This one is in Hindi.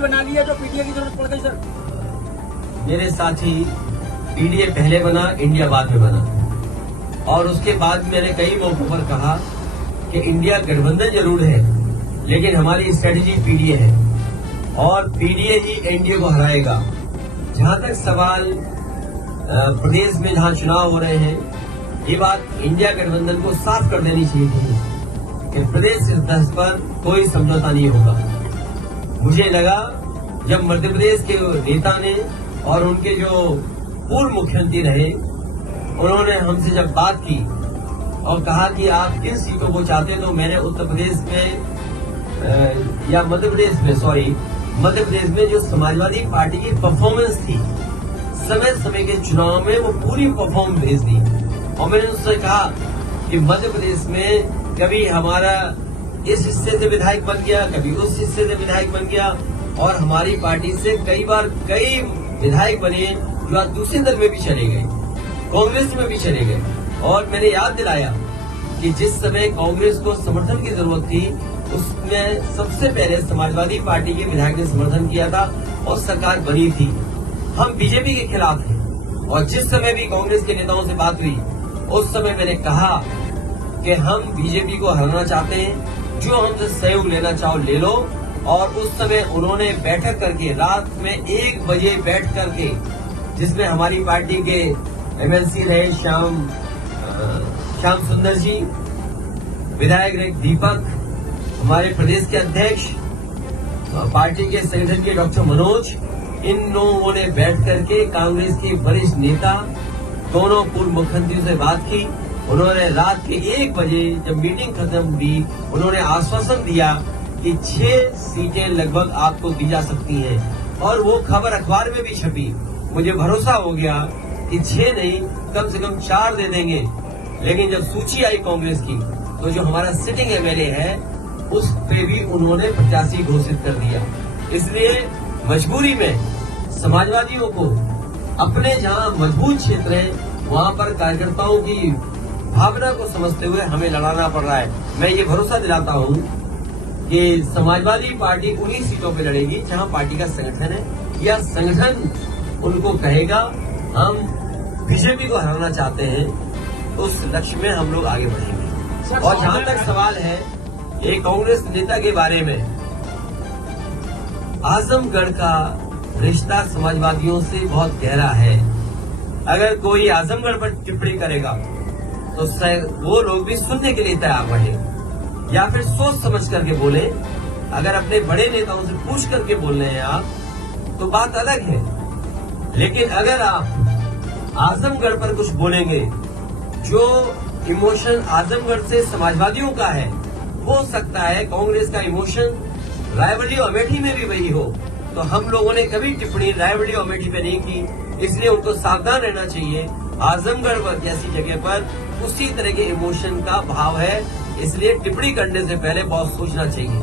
बना ली है जो पीडीए की जरूरत पड़ गई सर? मेरे साथी, पीडीए पहले बना, इंडिया बाद में बना। और उसके बाद मैंने कई मौकों पर कहा कि इंडिया गठबंधन जरूर है, लेकिन हमारी स्ट्रेटेजी पीडीए है और पीडीए ही एनडीए को हराएगा। जहां तक सवाल प्रदेश में जहां चुनाव हो रहे हैं, ये बात इंडिया गठबंधन को साफ कर देनी चाहिए थी कि प्रदेश स्तर पर कोई समझौता नहीं होगा। मुझे लगा जब मध्य प्रदेश के नेता ने और उनके जो पूर्व मुख्यमंत्री रहे, उन्होंने हमसे जब बात की और कहा कि आप किन सीटों को चाहते हैं, तो मैंने उत्तर प्रदेश में या मध्य प्रदेश में जो समाजवादी पार्टी की परफॉर्मेंस थी, समय के चुनाव में वो पूरी परफॉर्मेंस भेज दी। और मैंने उससे कहा कि मध्य प्रदेश में कभी हमारा इस हिस्से से विधायक बन गया, कभी उस हिस्से से विधायक बन गया, और हमारी पार्टी से कई बार कई विधायक बने जो आज दूसरे दल में भी चले गए, कांग्रेस में भी चले गए। और मैंने याद दिलाया कि जिस समय कांग्रेस को समर्थन की जरूरत थी, उसमें सबसे पहले समाजवादी पार्टी के विधायक ने समर्थन किया था और सरकार बनी थी। हम बीजेपी के खिलाफ हैं और जिस समय भी कांग्रेस के नेताओं से बात हुई, उस समय मैंने कहा कि हम बीजेपी को हराना चाहते हैं, जो हमसे सहयोग लेना चाहो ले लो। और उस समय उन्होंने बैठक करके रात में 1 बजे बैठ करके, जिसमें हमारी पार्टी के एमएलसी रहे श्याम सुंदर जी, विधायक रहे दीपक, हमारे प्रदेश के अध्यक्ष, पार्टी के संगठन के डॉक्टर मनोज, इन लोगों ने बैठ करके कांग्रेस के वरिष्ठ नेता, दोनों पूर्व मुख्यमंत्रियों से बात की। उन्होंने रात के 1 बजे जब मीटिंग खत्म हुई, उन्होंने आश्वासन दिया कि 6 सीटें लगभग आपको दी जा सकती हैं। और वो खबर अखबार में भी छपी। मुझे भरोसा हो गया कि 6 नहीं, कम से कम 4 दे देंगे। लेकिन जब सूची आई कांग्रेस की, तो जो हमारा सिटिंग एमएलए है, उस पे भी उन्होंने प्रत्याशी घोषित कर दिया। इसलिए मजबूरी में समाजवादियों को अपने जहां मजबूत क्षेत्र है, वहां पर कार्यकर्ताओं की भावना को समझते हुए हमें लड़ाना पड़ रहा है। मैं ये भरोसा दिलाता हूं कि समाजवादी पार्टी उन्हीं सीटों पे लड़ेगी जहां पार्टी का संगठन है, या संगठन उनको कहेगा हम बीजेपी को हराना चाहते हैं, उस लक्ष्य में हम लोग आगे बढ़ेंगे। और जहां तक सवाल है एक कांग्रेस नेता के बारे में, आजमगढ़ का रिश्ता समाजवादियों से बहुत गहरा है। अगर कोई आजमगढ़ पर टिप्पणी करेगा तो वो लोग भी सुनने के लिए तैयार रहे, या फिर सोच समझ करके बोले। अगर अपने बड़े नेताओं से पूछ करके बोल रहे हैं आप, तो बात अलग है। लेकिन अगर आप आजमगढ़ पर कुछ बोलेंगे, जो इमोशन आजमगढ़ से समाजवादियों का है, हो सकता है कांग्रेस का इमोशन रायबरेली और अमेठी में भी वही हो। तो हम लोगों ने कभी टिप्पणी रायबरेली और अमेठी पे नहीं की, इसलिए उनको सावधान रहना चाहिए। आजमगढ़ पर जैसी जगह पर उसी तरह के इमोशन का भाव है, इसलिए टिप्पणी करने से पहले बहुत सोचना चाहिए।